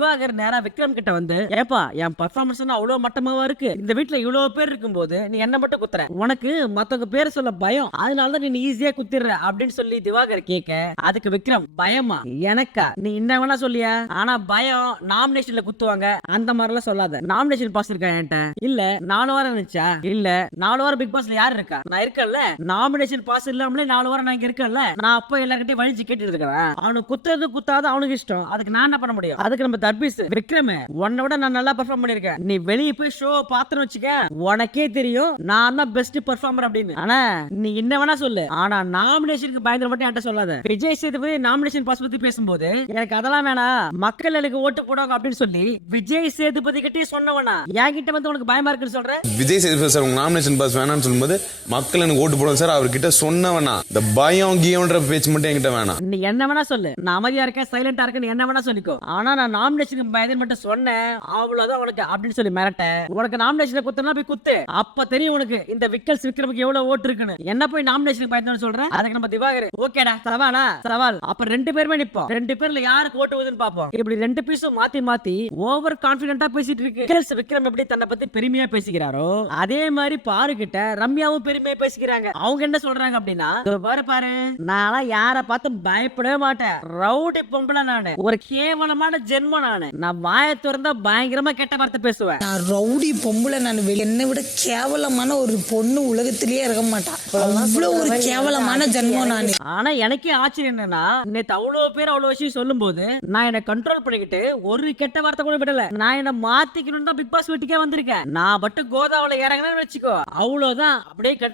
திவாகர் நேரா விக்ரம் கிட்ட வந்து, ஏப்பா என் பர்ஃபார்மன்ஸ் அவ்வளவு மட்டமாவா இருக்கு, இந்த வீட்டுல இவ்வளவு பேர் இருக்கும்போது நீ என்ன மட்டும் குத்துற, உனக்கு மத்தவங்க பேர் சொல்ல பயம், அதனாலதான் நீ ஈஸியா குத்திடுற அப்படின்னு சொல்லி திவாகர் கேட்க, அதுக்கு விக்ரம், பயமா எனக்கா, நீ என்ன வேணா சொல்லியா, ஆனா பயம் நாமினேஷன்ல குத்துவாங்க அந்த மாதிரி எல்லாம் சொல்லாத. நாமினேஷன் பாஸ் இருக்கா என்கிட்ட? இல்ல 4 வாரம் இருந்துச்சா? இல்ல 4 வாரம் பிக் பாஸ்ல யாரு இருக்கா? நான் இருக்கேன்ல. நாமினேஷன் பாஸ் இல்லாமலே 4 வாரம் நான் இங்க இருக்கேன்ல. நான் அப்ப எல்லார்கிட்டயும் வழிச்சு கேட்டு இருக்கிறேன். அவனுக்கு குத்துறது குத்தாத அவனுக்கு இஷ்டம், அதுக்கு நான் என்ன பண்ண முடியும்? அதுக்கு நம்ம தர்பீஸ் விக்ரம், உன்னை விட நான் நல்லா பெர்ஃபார்ம் பண்ணிருக்கேன், நீ வெளியே போய் ஷோ பாத்துன்னு வச்சுக்க, உனக்கே தெரியும் நான் தான் பெஸ்ட் பெர்ஃபார்மர் அப்படின்னு. ஆனா நீ என்ன வேணா சொல்லு, ஆனா நாமினேஷனுக்கு பயந்துட மட்டும் என்கிட்ட சொல்லாத. விஜய் சேதுபதி நாமினேஷன் பாஸ் பத்தி பேசும்போது எனக்கு அதெல்லாம் வேணாம், மக்கள் எனக்கு ஓட்டு போடுவாங்க அப்படின்னு சொல்லி விஜய் சேதுபதி கிட்டே சொன்னவனா என்கிட்ட வந்து உனக்கு பயமா இருக்குன்னு சொல்ற? விஜய் சேதுபதி சார் உங்க நாமினேஷன் பாஸ் வேணாம்னு சொல்லும்போது மக்கள் எனக்கு ஓட்டு போடுவாங்க சார் அவர்கிட்ட சொன்னவனா, இந்த பயம் கியம்ன்ற பேச்சு மட்டும் என்கிட்ட வேணாம். நீ என்ன வேணா சொல்லு, நான் அமைதியா இருக்கேன் சைலண்டா இருக்கேன் என்ன வேணா சொல்லிக்கோ, ஆனா நான் நாமினேஷனுக்கு பயந்து மட்டும் சொன்னேன் அவ்வளவுதான் உனக்கு அப்படின்னு சொல்லி மிரட்ட, உனக்கு நாமினேஷன் குத்துனா போய் குத்து, அப்ப தெரியும் உனக்கு இந்த விக்கல்ஸ் விக்ரமுக்கு எவ்வளவு ஓட்டு இருக்குன்னு. என்ன போய் நாமினேஷனுக்கு பயந்து சொல்றேன்? அதுக்கு நம்ம திவாகர், ஓகேடா சவாலா சவால், அப்ப 2 பேருமே நிப்போம், 2 பேர்ல யாருக்கு ஓட்டு வருதுன்னு பாப்போம். இப்படி 2 பீஸும் மாத்தி மாத்தி ஓவர் கான்பிடென்ட்டா பேசிட்டு இருக்கு. விக்ரம் எப்படி தன்னை பத்தி பெருமையா பேசிக்கிறாரோ அதே மாதிரி பாரு கிட்ட ரம்யாவும் பெருமையா பேசிக்கிறாங்க. அவங்க என்ன சொல்றாங்க அப்படின்னா, பாரு பாரு நான் யார பார்த்து பயப்படவே மாட்டேன், ரவுடி பொம்பளை நானு, ஒரு கேவலமான ஜென்மம் நானு, நான் வாயை திறந்தா பயங்கரமா கெட்ட வார்த்தை பேசுவேன், நான் ரவுடி பொம்பளை நானு, என்னை விட கேவலமான ஒரு பொண்ணு உலகத்திலேயே இருக்க மாட்டான், அவ்வளவு ஒரு கேவலமான ஜென்மம் நானு. ஆனா எனக்கே ஆச்சரியம் என்னன்னா, நேத்து அவ்வளவு பேர் அவ்வளவு விஷயம் சொல்லும் போது நான் என்ன கண்ட்ரோல் பண்ணிக்கிட்டு ஒரு கெட்ட வார்த்தை கூட விடல. நான் என்ன மாத்திக்கணும் தான் பிக் பாஸ் வீட்டுக்கே வந்திருக்கேன். நான் மட்டும் கோதாவில இறங்கினேன்னு வச்சுக்கோ அவ்வளவுதான்.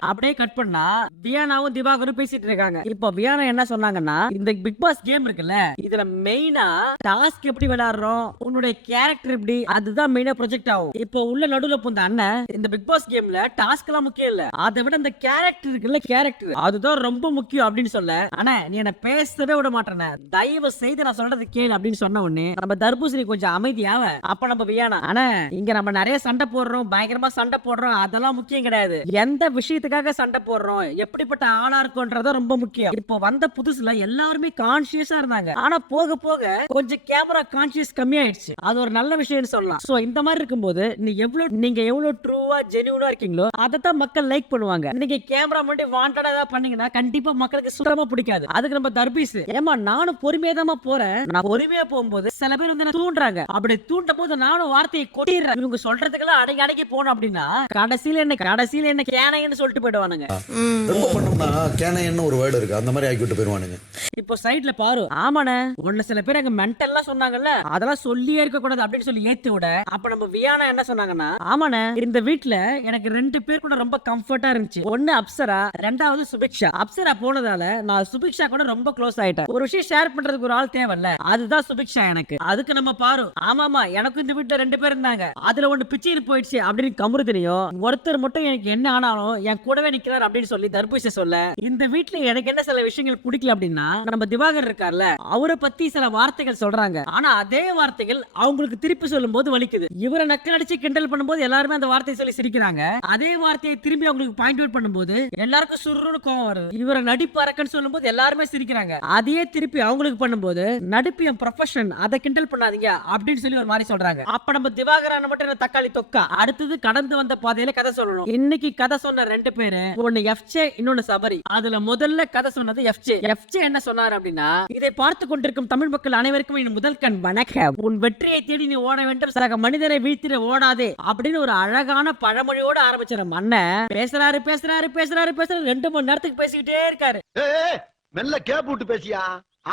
அப்படியே கட் பண்ணா வியானாவும் திவாகரும் பேசிட்டு இருக்காங்க. இப்போ வியானா என்ன சொன்னாங்கன்னா, இந்த பிக் பாஸ் கேம் இருக்குல்ல, இதுல மெயினா டாஸ்க் எப்படி விளையாடுறோம், உன்னுடைய கேரக்டர் எப்படி, அதுதான் மெயினா ப்ரொஜெக்ட் ஆகும். இப்போ உள்ள நடுவுல போந்த அண்ணன், இந்த பிக் பாஸ் கேம்ல டாஸ்க் எல்லாம் முக்கியம் இல்ல, அதை விட இந்த கேரக்டர் இருக்குல்ல, கேரக்டர் அதுதான் ரொம்ப முக்கியம் அப்படின்னு சொல்ல, ஆனா நீ என்ன பேசவே விட மாட்டேன, தயவு செய்து நான் சொல்றது கேளு அப்படின்னு சொன்ன உடனே நம்ம தர்பூசணி கொஞ்சம் அமைதியாவ. அப்ப நம்ம வியானா, ஆனா இங்க நம்ம நிறைய சண்டை போடுறோம், பயங்கரமா சண்டை போடுறோம், அதெல்லாம் முக்கியம் கிடையாது, எந்த விஷயத்துக்காக சண்டை போடுறோம், எப்படிப்பட்ட ஆளா இருக்கும்ன்றத ரொம்ப முக்கியம். இப்போ வந்த புதுசுல எல்லாருமே கான்சியஸா இருந்தாங்க, ஆனா போக போக கொஞ்சம் கேமரா கான்சியஸ் கம்மியாயிடுச்சு, அது ஒரு நல்ல விஷயம்னு சொல்லலாம். சோ இந்த மாதிரி இருக்கும்போது நீங்க எவ்வளவு ட்ரூவா ஜெனியூனா இருக்கீங்களோ அதை தான் மக்கள் லைக் பண்ணுவாங்க. நீங்க கேமரா மட்டும் வாண்டடா ஏதாவது பண்ணீங்கன்னா கண்டிப்பா மக்களுக்கு சுத்தமா பிடிக்காது. அதுக்கு நம்ம தர்பீஸ், ஏமா நானும் பொறுமையா தான் போறேன், நான் பொறுமையா போகும்போது சில பேர் வந்து தூண்டுறாங்க, அப்படி தூண்டும் போது நானும் வார்த்தையை கொட்டிடுறேன், இவங்க சொல்றதுக்கெல்லாம் அடங்கி போனோம் அப்படின்னா கடைசியில என்ன கேனைன்னு சொல்லிட்டு போயிடுவானுங்க. ரொம்ப பண்ணோம்னா கேனைன்னு ஒரு வேர்டு இருக்கு, அந்த மாதிரி ஆக்கி விட்டு போயிடுவானுங்க. இப்போ சைட்ல பாரு, ஆமாண்ணே உன்ன சில பேர் அங்க மென்டல்லாம் சொன்னாங்கல்ல, அதெல்லாம் சொல்லியே இருக்க கூடாது அப்படின்னு சொல்லி ஏத்தி விட, அப்ப நம்ம வியானா என்ன சொன்னாங்கன்னா, ஆமாண்ணே இந்த வீட்ல எனக்கு 2 பேர் கூட ரொம்ப கம்ஃபர்ட்டா இருந்துச்சு, ஒன்னு அப்சரா, 2வது சுபிக்ஷா. அப்சரா போனதால நான் சுபிக்ஷா கூட ரொம்ப க்ளோஸ் ஆயிட்டேன், ஒரு விஷயம் ஷேர் பண்றதுக்கு ஒரு ஆள் தேவையில்ல, அதுதான் சுபிக்ஷா எனக்கு. அதுக்கு நம்ம பாரு, ஆமாமா எனக்கும் இந்த வீட்டுல 2 பேர் இருந்தாங்க, அதுல ஒண்ணு பிச்சின்னு போயிடுச்சு அப்படின்னு கமுறு தெரியும், ஒருத்தர் மட்டும் எனக்கு என்ன ஆனாலும் என் கூடவே நிக்கிறார் அப்படின்னு சொல்லி தர்பூச சொல்ல, இந்த வீட்டுல எனக்கு என்ன சில விஷயங்கள் பிடிக்கல அப்படின்னா, நம்ம திவாகர் இருக்கார்ல அவரை பத்தி சில வார்த்தைகள் சொல்றாங்க, ஆனா அதே வார்த்தைகள் அவங்களுக்கு திருப்பி சொல்லும் போது வலிக்குது. இவரை நக்கல் அடிச்சு கிண்டல் பண்ணும்போது எல்லாருமே அந்த வார்த்தையை சொல்லி சிரிக்கிறாங்க, அதே வார்த்தையை திரும்பி அவங்களுக்கு பாயிண்ட் அவுட் பண்ணும்போது எல்லாருக்கும் சுருன்னு கோவம் வருது. இவரை நடிப்பு அரக்கன்னு சொல்லும் போது எல்லாருமே சிரிக்கிறாங்க, அதையே திருப்பி அவங்களுக்கு பண்ணும்போது நடிப்பு என் ப்ரொஃபஷன், அதை கிண்டல் பண்ணாதீங்க அப்படின்னு சொல்லி ஒரு மாதிரி சொல்றாங்க. அப்ப நம்ம திவாகரான மட்டும் தக்காளி தொக்கா, அடுத்தது கடந்து வந்த பாதையில கதை சொல்லணும். இன்னைக்கு கதை சொன்ன 2 பேரு, ஒன்னு எஃப்ஜே இன்னொன்னு சபரி. அதுல முதல்ல கதை சொன்னது எஃப்ஜே என்ன சொன்னார் அப்படின்னா, இதை பார்த்து கொண்டிருக்கும் தமிழ் மக்கள் அனைவருக்கும் என் முதல் கண் வணக்கம், உன் வெற்றியை தேடி நீ ஓட வேண்டும், சக மனிதனை வீழ்த்திட ஓடாதே அப்படின்னு ஒரு அழகான பழமொழியோட ஆரம்பிச்ச நம்ம அண்ணன் பேசுறாரு 2 மணி நேரத்துக்கு பேசிக்கிட்டே இருக்காரு. மெல்ல கேப் விட்டு பேசியா,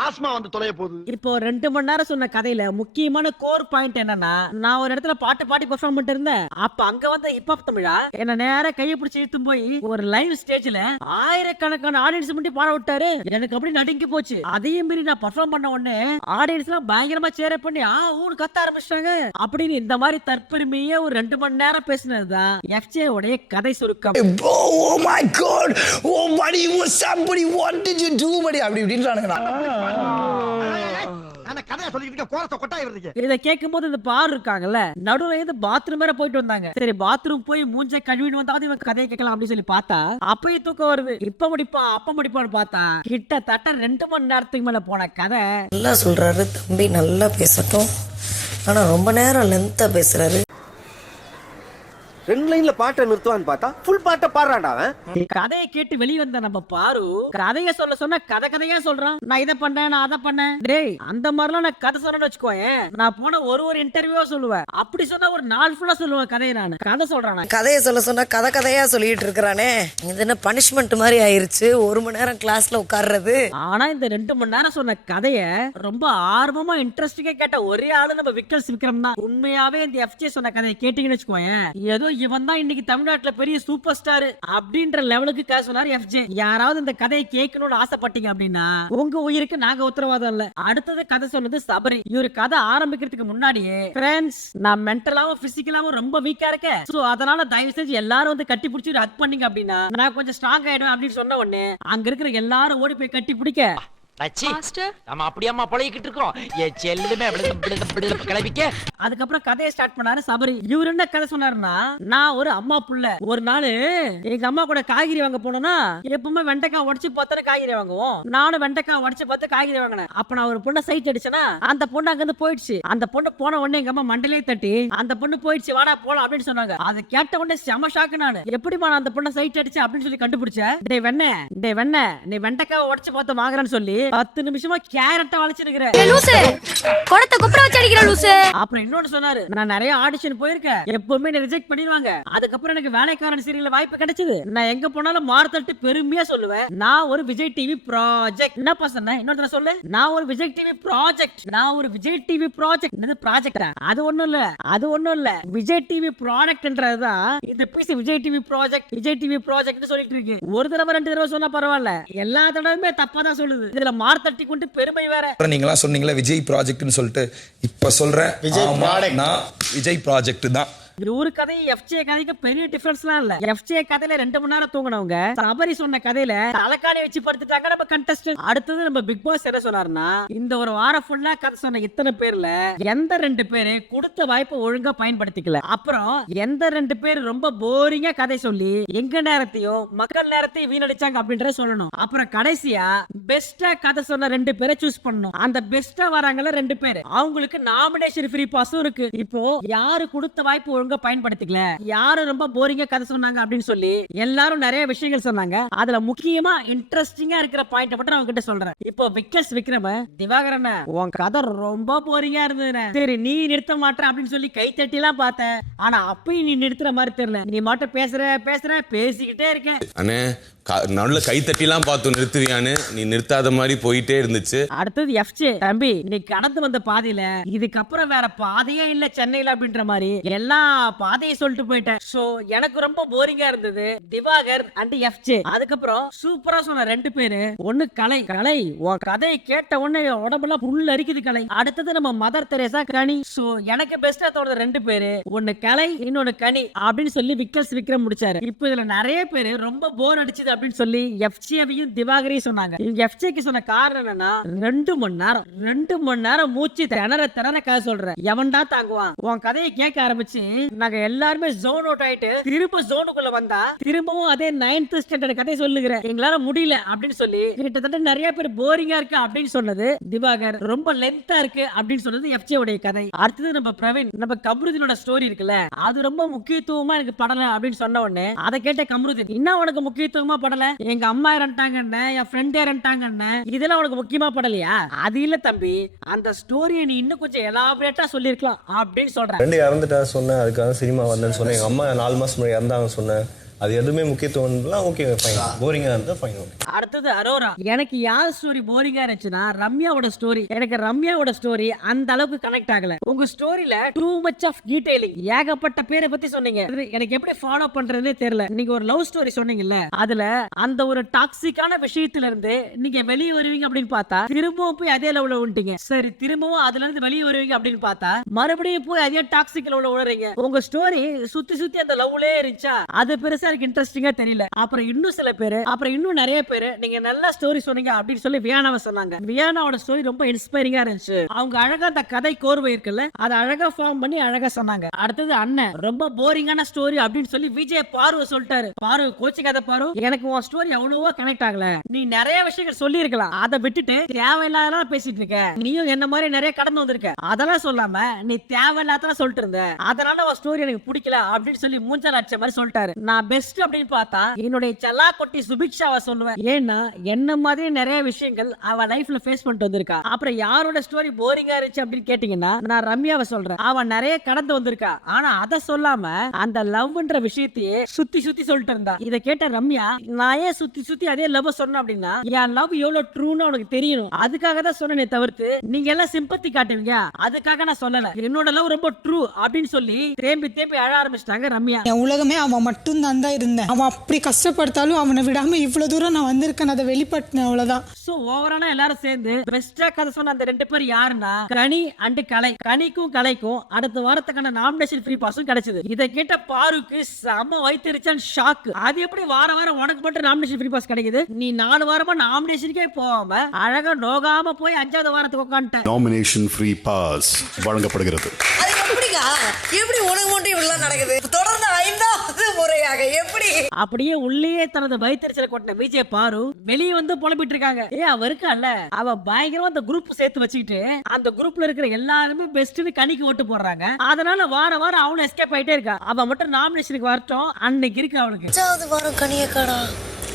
ஆஸ்மா வந்து தொலைய போகுது. இப்போ 2 மணி நேரம் சொன்ன கதையில முக்கியமான கோர் பாயிண்ட் என்னன்னா, நான் ஒரு இடத்துல பாட்டு பாடி பெர்ஃபார்ம் பண்ணிட்டு இருந்தேன், அப்ப அங்க வந்த ஹிப்ஹாப் தமிழா என்ன நேரா கையை பிடிச்சி இழுத்து போய் ஒரு லைவ் ஸ்டேஜ்ல ஆயிரக்கணக்கான ஆடியன்ஸ் மட்டும் பாட விட்டாரு. எனக்கு அப்படி நடுங்கி போச்சு. அதையும் மீறி நான் பெர்ஃபார்ம் பண்ண உடனே ஆடியன்ஸ் எல்லாம் பயங்கரமா சேர பண்ணி ஊன்னு கத்த ஆரம்பிச்சிட்டாங்க. அப்படின்னு இந்த மாதிரி தற்பெருமையே ஒரு 2 மணி நேரம் பேசினதுதான் எஃப்ஜே உடைய கதை சுருக்கம். Oh my god, oh buddy, what's up buddy, what did you do buddy, அப்படி இப்படின்றானுங்க. இதை கேட்கும் போது இந்த பாரு இருக்காங்கல்ல நடுவுல இருந்து பாத்ரூம் வேற போயிட்டு வந்தாங்க. சரி பாத்ரூம் போய் மூஞ்ச கழுவின்னு வந்தாவது இவன் கதையை கேட்கலாம் அப்படின்னு சொல்லி பார்த்தா அப்பயும் தூக்கம் வருது. இப்ப முடிப்பான் அப்ப முடிப்பான்னு பார்த்தா கிட்டத்தட்ட 2 மணி நேரத்துக்கு மேல போன கதை. நல்லா சொல்றாரு தம்பி, நல்லா பேசட்டும். ஆனா ரொம்ப நேரம் லென்த்தா பேசுறாரு. 2 லைன்ல பாட்டை நிறுத்துவான்னு பார்த்தா ஃபுல் பாட்டை பாடுறான்டா அவன். கதையை கேட்டு வெளிய வந்த நம்ம பாரு கதைய சொல்ல சொன்னா கதையா சொல்றான். நான் இதை பண்ணேன், நான் அதை பண்ணேன். டேய் அந்த மாதிரிலாம் நான் கதை சொன்னேன்னு வச்சுக்கோயேன், நான் போன ஒரு இன்டர்வியூவா சொல்லுவேன். அப்படி சொன்னா ஒரு நாள் ஃபுல்லா சொல்லுவேன் கதையை. நான் கதை சொல்றேன். கதையை சொல்ல சொன்னா கதையா சொல்லிட்டு இருக்கிறானே. இது என்ன பனிஷ்மெண்ட் மாதிரி ஆயிருச்சு 1 மணி நேரம் கிளாஸ்ல உட்கார்றது. ஆனா இந்த 2 மணி நேரம் சொன்ன கதைய ரொம்ப ஆர்வமா இன்ட்ரெஸ்டிங்கா கேட்ட ஒரே ஆளு நம்ம விக்கல்ஸ் விக்ரம் தான். உண்மையாவே இந்த எஃப்ஜே சொன்ன கதையை கேட்டீங்கன்னு வச்சுக்கோயேன், ஏதோ இவன் தான் இன்னைக்கு தமிழ்நாட்டுல பெரிய சூப்பர் ஸ்டார் அப்படின்ற லெவலுக்கு கதை சொன்னார் எஃப்ஜே. யாராவது இந்த கதையை கேட்கணும்னு ஆசைப்பட்டீங்க அப்படின்னா உங்க உயிருக்கு நாங்க உத்தரவாதம் இல்ல. அடுத்தது கதை சொன்னது சபரி. இவரு கதை ஆரம்பிக்கிறதுக்கு முன்னாடியே, ஃப்ரெண்ட்ஸ் நான் மென்டலாவும் பிசிக்கலாவும் ரொம்ப வீக்கா இருக்கேன், சோ அதனால தயவு செஞ்சு எல்லாரும் வந்து கட்டி பிடிச்சி ஹக் பண்ணீங்க அப்படின்னா நான் கொஞ்சம் ஸ்ட்ராங் ஆயிடுவேன் அப்படின்னு சொன்ன உடனே அங்க இருக்கிற எல்லாரும் ஓடி போய் கட்டி பிடிக்க நம்ம அப்படியேமா பழகிக்கிட்டு இருக்கோம். என் செல்லுமே கிளம்பிக்க. அதுக்கப்புறம் கதையை ஸ்டார்ட் பண்ணாரு சபரி. இவரு என்ன கதை சொன்னாருன்னா, நான் ஒரு அம்மா புள்ள. ஒரு நாள் எங்க அம்மா கூட காய்கறி வாங்க போனோம்னா எப்பவுமே வெண்டைக்காய் உடச்சு பார்த்து காய்கறி வாங்குவோம். நானும் வெண்டைக்காய் உடச்சு பார்த்து காய்கறி வாங்கினேன். அப்ப நான் ஒரு பொண்ணை சைட் அடிச்சேன்னா அந்த பொண்ணு அங்க இருந்து போயிடுச்சு. அந்த பொண்ணு போன உடனே எங்க அம்மா மண்டலே தட்டி அந்த பொண்ணு போயிடுச்சு வாடா போலாம் அப்படின்னு சொன்னாங்க. அதை கேட்ட உடனே செம ஷாக்கு. நானு எப்படிமா நான் அந்த பொண்ணை சைட் அடிச்சேன் அப்படின்னு சொல்லி கண்டுபிடிச்சேன். டே வெண்ண நீ வெண்டைக்காய் உடச்சு பார்த்து வாங்குறேன்னு சொல்லி 10 நிமிஷமா கேரட்டை வளைச்சு நிக்கிற. அப்புறம் இன்னொன்னு சொன்னாரு, நான் நிறைய ஆடிஷன் போயிருக்கேன், எப்பவுமே ரிஜெக்ட் பண்ணிடுவாங்க. அதுக்கப்புறம் எனக்கு வேலைக்காரன் சீரியல்ல வாய்ப்பு கிடைச்சது. நான் எங்க போனாலும் மார்த்தட்டு பெருமையா சொல்லுவேன், நான் ஒரு விஜய் டிவி ப்ராஜெக்ட். என்னப்பா சொன்னேன் இன்னொரு சொல்லு, நான் ஒரு விஜய் டிவி ப்ராஜெக்ட். நான் ஒரு விஜய் டிவி ப்ராஜெக்ட். என்னது ப்ராஜெக்டா? அது ஒண்ணும் இல்ல விஜய் டிவி ப்ராடக்ட்ன்றதுதான் இந்த பீஸ். விஜய் டிவி ப்ராஜெக்ட் சொல்லிட்டு இருக்கு. ஒரு தடவை 2 தடவை சொன்னா பரவாயில்ல, எல்லா தடவையுமே தப்பா தான் சொல்லுது. இதுல மார்த்தட்டி கொண்டு பெருமை வேற. நீங்களா சொன்னீங்களா விஜய் ப்ராஜெக்ட்னு சொல்லிட்டு, இப்ப சொல்றேன் விஜய் ப்ராஜெக்ட் தான். ஒரு கதை எஃப்ஜே கதைக்கு பெரிய டிஃபரன்ஸ்லாம் இல்ல. எஃப்ஜே கதையில 2 மணி நேரம் தூங்கினவங்க சபரி சொன்ன கதையில தலைக்காணி வச்சு படுத்துட்டாங்க நம்ம கண்டஸ்டன்ட். அடுத்தது நம்ம பிக் பாஸ் என்ன சொன்னாருன்னா, இந்த ஒரு வாரம் ஃபுல்லா கதை சொன்ன இத்தனை பேர்ல எந்த 2 பேரு கொடுத்த வாய்ப்பை ஒழுங்கா பயன்படுத்திக்கல, அப்புறம் எந்த 2 பேர் ரொம்ப போரிங்கா கதை சொல்லி எங்க நேரத்தையும் மக்கள் நேரத்தையும் வீணடிச்சாங்க அப்படின்றத சொல்லணும். அப்புறம் கடைசியா பெஸ்டா கதை சொன்ன 2 பேரை சூஸ் பண்ணணும். அந்த பெஸ்டா வராங்கல்ல 2 பேர், அவங்களுக்கு நாமினேஷன் ஃப்ரீ பாஸும் இருக்கு. இப்போ யாரு கொடுத்த வாய்ப்பு ஒழுங்கா பயன்படுத்திக்கல, யாரு ரொம்ப போரிங்கா கதை சொன்னாங்க அப்படின்னு சொல்லி எல்லாரும் நிறைய விஷயங்கள் சொன்னாங்க. அதுல முக்கியமா இன்ட்ரெஸ்டிங்கா இருக்கிற பாயிண்ட் மட்டும் அவங்க கிட்ட சொல்றேன். இப்போ விக்கல்ஸ் விக்ரம், திவாகரன் உன் கதை ரொம்ப போரிங்கா இருந்தது, சரி நீ நிறுத்த மாட்டேன் அப்படின்னு சொல்லி கை தட்டி எல்லாம் பார்த்தேன், ஆனா அப்பயும் நீ நிறுத்துற மாதிரி தெரியல, நீ மட்டும் பேசுற பேசிக்கிட்டே இருக்க. அண்ணே நல்ல கை தட்டிலாம் பார்த்து நிறுத்துவியான்னு, நீ நிறுத்தாத மாதிரி போயிட்டே இருந்துச்சு. அடுத்தது எஃப்ஜே, தம்பி நீ கடந்து வந்த பாதையில இதுக்கப்புறம் வேற பாதையே இல்ல சென்னையில அப்படின்ற மாதிரி எல்லா பாதையை சொல்லிட்டு போயிட்டேன். சோ எனக்கு ரொம்ப போரிங்கா இருந்தது திவாகர் அண்ட் எஃப்ஜே. அதுக்கப்புறம் சூப்பரா சொன்ன 2 பேரு, ஒண்ணு கலை உன் கதையை கேட்ட உடனே உடம்பெல்லாம் புல் அரிக்குது கலை. அடுத்தது நம்ம மதர் தெரேசா கனி. சோ எனக்கு பெஸ்டா தோணுது 2 பேரு, ஒண்ணு கலை இன்னொன்னு கனி அப்படின்னு சொல்லி விக்கல்ஸ் விக்ரம் முடிச்சாரு. இப்போ இதுல நிறைய பேரு ரொம்ப போர் அடிச்சது அப்படின்னு சொல்லி எஃப்ஜேவையும் திவாகரையும் சொன்னாங்க. எஃப்ஜேக்கு சொன்ன காரணம் என்னன்னா, 2 மணி நேரம் மூச்சு திணற கதை சொல்ற எவன்டா தாங்குவான். உன் கதையை கேட்க ஆரம்பிச்சு நாங்க எல்லாருமே ஜோன் அவுட் ஆயிட்டு திரும்ப ஜோனுக்குள்ள வந்தா திரும்பவும் அதே 9th ஸ்டாண்டர்ட் கதை சொல்லுகிற எங்களால முடியல அப்படின்னு சொல்லி கிட்டத்தட்ட நிறைய பேர் போரிங்கா இருக்கு அப்படின்னு சொன்னது திவாகர், ரொம்ப லென்த்தா இருக்கு அப்படின்னு சொன்னது எஃப்ஜே உடைய கதை. அடுத்தது நம்ம பிரவீன், நம்ம கம்ருதீனோட ஸ்டோரி இருக்குல்ல அது ரொம்ப முக்கியத்துவமா எனக்கு படல அப்படின்னு சொன்ன உடனே அதை கேட்ட கம்ருதீன், இன்னும் உனக்கு முக்கியத்துவமா படல, எங்க அம்மா இறந்துட்டாங்க, என் ஃப்ரெண்ட் இறந்துட்டாங்க, இதெல்லாம் உனக்கு முக்கியமா படலையா? அது இல்ல தம்பி, அந்த ஸ்டோரியை நீ இன்னும் கொஞ்சம் எலாபரேட்டா சொல்லிருக்கலாம் அப்படின்னு சொல்றேன். ஃப்ரெண்ட் இறந்துட்டா சொன்னேன், அதுக்காக சினிமா வந்தேன்னு சொன்னேன். எங்க அம்மா 4 மாசம் முன்னாடி இறந்தாங்க சொன்னேன். அது எதுவுமே முக்கியத்துவம் ஓகே ஃபைன், போரிங்கா இருந்தா ஃபைன். அடுத்தது அரோரா, எனக்கு யார் ஸ்டோரி போரிங்கா இருந்துச்சுன்னா ரம்யாவோட ஸ்டோரி. எனக்கு ரம்யாவோட ஸ்டோரி அந்த அளவுக்கு கனெக்ட் ஆகல. உங்க ஸ்டோரியில டூ மச் ஆஃப் டீடைலிங், ஏகப்பட்ட பேரை பத்தி சொன்னீங்க, எனக்கு எப்படி ஃபாலோ பண்றதுன்னே தெரியல. நீங்க ஒரு லவ் ஸ்டோரி சொன்னீங்கல்ல, அதுல அந்த ஒரு டாக்ஸிக்கான விஷயத்துல இருந்து நீங்க வெளியே வருவீங்க அப்படின்னு பார்த்தா திரும்பவும் போய் அதே லவ்ல விட்டீங்க. சரி திரும்பவும் அதுல இருந்து வெளியே வருவீங்க அப்படின்னு பார்த்தா மறுபடியும் போய் அதே டாக்ஸிக் லவ்ல விடுறீங்க. உங்க ஸ்டோரி சுத்தி அந்த லவ்லயே இருந்துச்சா, அது பெருசா பெருசா எனக்கு இன்ட்ரெஸ்டிங்கா தெரியல. அப்புறம் இன்னும் சில பேரு, அப்புறம் இன்னும் நிறைய பேரு நீங்க நல்ல ஸ்டோரி சொன்னீங்க அப்படின்னு சொல்லி வியானாவை சொன்னாங்க. வியானாவோட ஸ்டோரி ரொம்ப இன்ஸ்பைரிங்கா இருந்துச்சு. அவங்க அழகா அந்த கதை கோர்வை இருக்குல்ல, அதை அழகா ஃபார்ம் பண்ணி அழகா சொன்னாங்க. அடுத்தது அண்ணன் ரொம்ப போரிங்கான ஸ்டோரி அப்படின்னு சொல்லி விஜய் பார்வை சொல்லிட்டாரு. பாரு கோச்சிக்காத பாரு, எனக்கு உன் ஸ்டோரி அவ்வளவா கனெக்ட் ஆகல. நீ நிறைய விஷயங்கள் சொல்லி இருக்கலாம், அதை விட்டுட்டு தேவையில்லாத பேசிட்டு இருக்க. நீயும் என்ன மாதிரி நிறைய கடந்து வந்திருக்க, அதெல்லாம் சொல்லாம நீ தேவையில்லாத சொல்லிட்டு இருந்த, அதனால உன் ஸ்டோரி எனக்கு பிடிக்கல அப்படின்னு சொல்லி மூஞ்சல் அடிச்ச மாதிரி சொல்லிட்டாரு. நான் பெஸ்ட் அப்படின்னு பார்த்தா என்னுடைய செல்லா கொட்டி சுபிக்ஷாவை சொல்லுவேன். ஏன்னா என்ன மாதிரி நிறைய விஷயங்கள் அவ லைஃப்ல ஃபேஸ் பண்ணிட்டு வந்திருக்கா. அப்புறம் யாரோட ஸ்டோரி போரிங்கா இருந்துச்சு அப்படின்னு கேட்டீங்கன்னா நான் ரம்யாவை சொல்றேன். அவன் நிறைய கடந்து வந்திருக்கா, ஆனா அதை சொல்லாம அந்த லவ்ன்ற விஷயத்தையே சுத்தி சுத்தி சொல்லிட்டு இருந்தா. இதை கேட்ட ரம்யா, நான் ஏன் சுத்தி சுத்தி அதே லவ் சொன்னேன் அப்படின்னா என் லவ் எவ்வளவு ட்ரூன்னு உனக்கு தெரியணும், அதுக்காக தான் சொன்னேனே தவிர்த்து நீங்க எல்லாம் சிம்பத்தி காட்டுவீங்க அதுக்காக நான் சொல்லல. என்னோட லவ் ரொம்ப ட்ரூ அப்படின்னு சொல்லி தேம்பி தேம்பி அழ ஆரம்பிச்சிட்டாங்க ரம்யா. என் உலகமே அவன் மட்டும் தான் இருந்தேன். அவன் அப்படி கஷ்டப்படுத்தாலும் அவனை விடாம இவ்வளவு தூரம் நான் வந்திருக்கேன், அதை வெளிப்படுத்தினேன், அவ்வளவுதான். சோ ஓவராலா எல்லாரும் சேர்ந்து பெஸ்டா கதை சொன்ன அந்த ரெண்டு பேர் யாருன்னா கனி அண்ட் கலை. கனிக்கும் கலைக்கும் அடுத்த வாரத்துக்கான நாமினேஷன் ஃப்ரீ பாஸும் கிடைச்சது. இதை கேட்ட பாருக்கு செம வைத்திருச்சான் ஷாக். அது எப்படி வார வாரம் உனக்கு மட்டும் நாமினேஷன் ஃப்ரீ பாஸ் கிடைக்குது, நீ 4 வாரமா நாமினேஷனுக்கே போகாம அழகா நோகாம போய் 5வது வாரத்துக்கு உட்காந்துட்ட. நாமினேஷன் ஃப்ரீ பாஸ் வழங்கப்படுகிறது. அது எப்படிக்கா, எப்படி உனக்கு மட்டும் இவ்வளவு நடக்குது தொடர்ந்து 5வது முறையாக எப்படி? அப்படியே உள்ளே தனது வைத்தறிச்சலை கொட்டின விஜய் பாரு வெளியே வந்து புலம்பிட்டு இருக்காங்க. அவ இருக்கால, அவ பயங்கரமா அந்த குரூப் சேர்த்து வச்சுக்கிட்டு அந்த குரூப்ல இருக்கிற எல்லாருமே பெஸ்ட்னு கணிக்கு ஓட்டு போடுறாங்க. அதனால வார வாரம் அவளும் எஸ்கேப் ஆயிட்டே இருக்கா. அவ மட்டும் நாமினேஷனுக்கு வரட்டும், அன்னைக்கு இருக்கு அவளுக்கு. 5வது வாரம் கனியக்காடா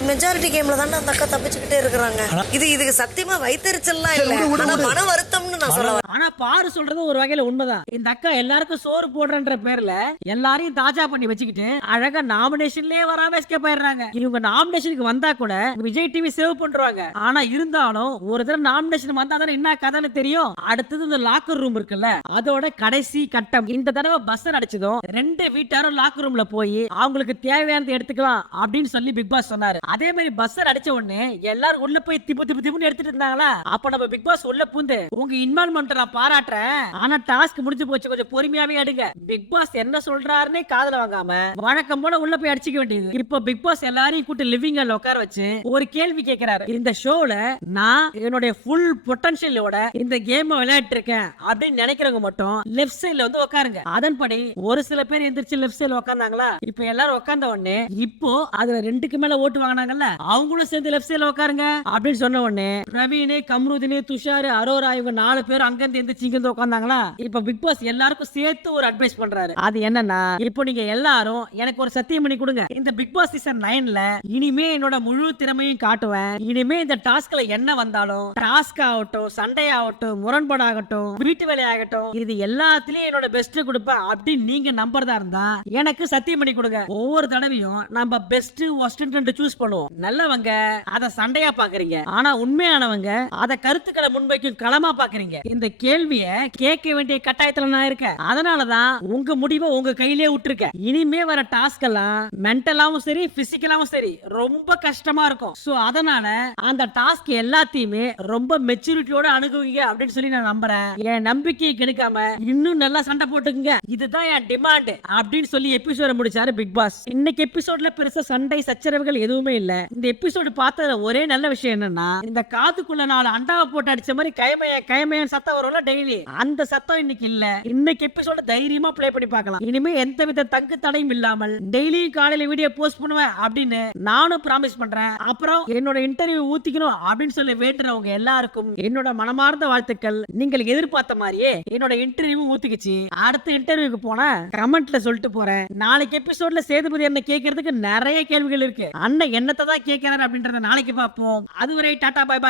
மெஜாரிட்டி கேம்ல தான் அந்த அக்கா தப்பிச்சுக்கிட்டே இருக்காங்க. இதுக்கு சத்தியமா வைத்தறிச்சல்லாம் இல்ல, ஆனா மன வருத்தம்னு நான் சொல்றேன். ஆனா பாரு சொல்றது ஒரு வகையில உண்மைதான். இந்த அக்கா எல்லாருக்கும் சோறு போடுறன்ற பேர்ல எல்லாரையும் தாஜா பண்ணி வச்சுக்கிட்டு அழகா நாமினேஷன்லயே வராம எஸ்கேப் ஆயிடுறாங்க. இவங்க நாமினேஷனுக்கு வந்தா கூட விஜய் டிவி சேவ் பண்றாங்க. ஆனா இருந்தாலும் ஒரு தடவை நாமினேஷன் வந்தா தானே என்ன கதைன்னு தெரியும். அடுத்தது இந்த லாக்கர் ரூம் இருக்குல்ல, அதோட கடைசி கட்டம். இந்த தடவை பஸ் அடிச்சதும் 2 வீட்டாரும் லாக்கர் ரூம்ல போய் அவங்களுக்கு தேவையானதை எடுத்துக்கலாம் அப்படின்னு சொல்லி பிக் பாஸ் சொன்னாரு. அதே மாதிரி பஸ் அடிச்ச உடனே எல்லாரும் உள்ள போய் திப்பு எடுத்துட்டு இருந்தாங்களா. அப்ப நம்ம பிக் பாஸ் உள்ள பூந்து உங்க இன்வால்வ்மெண்ட் நான் பாராட்டுறேன், ஆனா டாஸ்க் முடிஞ்சு போச்சு, கொஞ்சம் பொறுமையாவே எடுங்க. பிக் பாஸ் என்ன சொல்றாருன்னே காதுல வாங்காம வழக்கம் போல உள்ள போய் அடிச்சுக்க வேண்டியது. இப்ப பிக் பாஸ் எல்லாரையும் கூட்டி லிவிங் ஹால்ல உட்கார வச்சு ஒரு கேள்வி கேட்கிறாரு. இந்த ஷோல நான் என்னுடைய ஃபுல் பொட்டன்ஷியலோட இந்த கேம் விளையாட்டு இருக்கேன் அப்படின்னு நினைக்கிறவங்க மட்டும் லெஃப்ட் சைடுல வந்து உட்காருங்க. அதன்படி ஒரு சில பேர் எந்திரிச்சு லெஃப்ட் சைடுல உட்கார்ந்தாங்களா. இப்ப எல்லாரும் உட்கார்ந்த உடனே இப்போ அதுல 2க்கு மேல ஓட்டு வாங்கினாங்கல்ல, அவங்களும் சேர்ந்து லெஃப்ட் சைடுல உட்காருங்க அப்படின்னு சொன்ன உடனே பிரவீன், கம்ருதீன், துஷார், அரோரா இவங்க 4 பேர் அங்கிருந்து எந்திரிச்சு இங்க உட்கார்ந்தாங்களா. இப்ப பிக் பாஸ் எல்லாருக்கும் சேர்த்து ஒரு அட்வைஸ் பண்றாரு. அது என்னன்னா, இப்போ நீங்க எல்லாரும் எனக்கு ஒரு சத்தியம் பண்ணி கொடுங்க. இந்த பிக் பாஸ் சீசன் 9ல இனிமே என்னோட முழு திறமையும் காட்டுவேன். இனிமே இந்த டாஸ்க்ல என்ன வந்தாலும், டாஸ்க் ஆகட்டும், சண்டை ஆகட்டும், முரண்பாடு ஆகட்டும், வீட்டு வேலை ஆகட்டும், இது எல்லாத்துலயும் என்னோட பெஸ்ட் கொடுப்பேன் அப்படின்னு நீங்க நம்புறதா இருந்தா எனக்கு சத்தியம் பண்ணி கொடுங்க. ஒவ்வொரு தடவையும் நம்ம பெஸ்ட் ஒஸ்ட் சூஸ் பண்ணுவோம். நல்லவங்க அத சண்டையா பாக்குறீங்க, ஆனா உண்மையானவங்க அத கருத்துக்களை முன்வைக்கும் களமா பாக்குறீங்க. இந்த கேள்விய கேட்க வேண்டிய கட்டாயத்துல நான் இருக்கேன். அதனாலதான் உங்க முடிவை உங்க கையிலேயே விட்டுருக்கேன். இனிமே வர டாஸ்க் எல்லாம் மென்டலாவும் சரி பிசிக்கலாவும் சரி ரொம்ப கஷ்டமா இருக்கும். சோ அதனால அந்த டாஸ்க் எல்லாத்தையுமே ரொம்ப மெச்சூரிட்டியோட அணுகுவீங்க அப்படின்னு சொல்லி நான் நம்புறேன். என் நம்பிக்கையை கெடுக்காம இன்னும் நல்லா சண்டை போட்டுக்குங்க, இதுதான் என் டிமாண்ட் அப்படின்னு சொல்லி எபிசோட முடிச்சாரு பிக் பாஸ். இன்னைக்கு எபிசோட்ல பெருசா சண்டை சச்சரவுகள் எதுவுமே இல்ல. இந்த எபிசோடு பார்த்ததுல ஒரே நல்ல விஷயம் என்னன்னா, இந்த காதுக்குள்ள 4 அண்டாவை போட்டு அடிச்ச மாதிரி கயமையன் சத்தம் வரும்ல டெய்லி, அந்த சத்தம் இன்னைக்கு இல்ல. இன்னைக்கு எபிசோட தைரியமா ப்ளே பண்ணி பார்க்கலாம். இனிமே எந்த வித தங்கு தடையும் இல்லாமல் டெய்லியும் காலையில வீடியோ போஸ்ட் பண்ணுவேன் அப்படின்னு நானும் ப்ராமிஸ் பண்றேன். அப்புறம் என்னோட இன்டர்வியூ ஊத்திக்கணும் அப்படின்னு சொல்லி வேண்டுறவங்க எல்லாருக்கும் என்னோட மனமார்ந்த வாழ்த்துக்கள். நீங்கள் எதிர்பார்த்த மாதிரியே என்னோட இன்டர்வியூ ஊத்திக்கிச்சு. அடுத்த இன்டர்வியூக்கு போனா கமெண்ட்ல சொல்லிட்டு போறேன். நாளைக்கு எபிசோட்ல சேதுபதி என்ன கேட்கறதுக்கு நிறைய கேள்விகள் இருக்கு. அண்ணன் என்னத்தை தான் கேட்கிறாரு அப்படின்றத நாளைக்கு பார்ப்போம். அதுவரை டாடா, பை பாய்.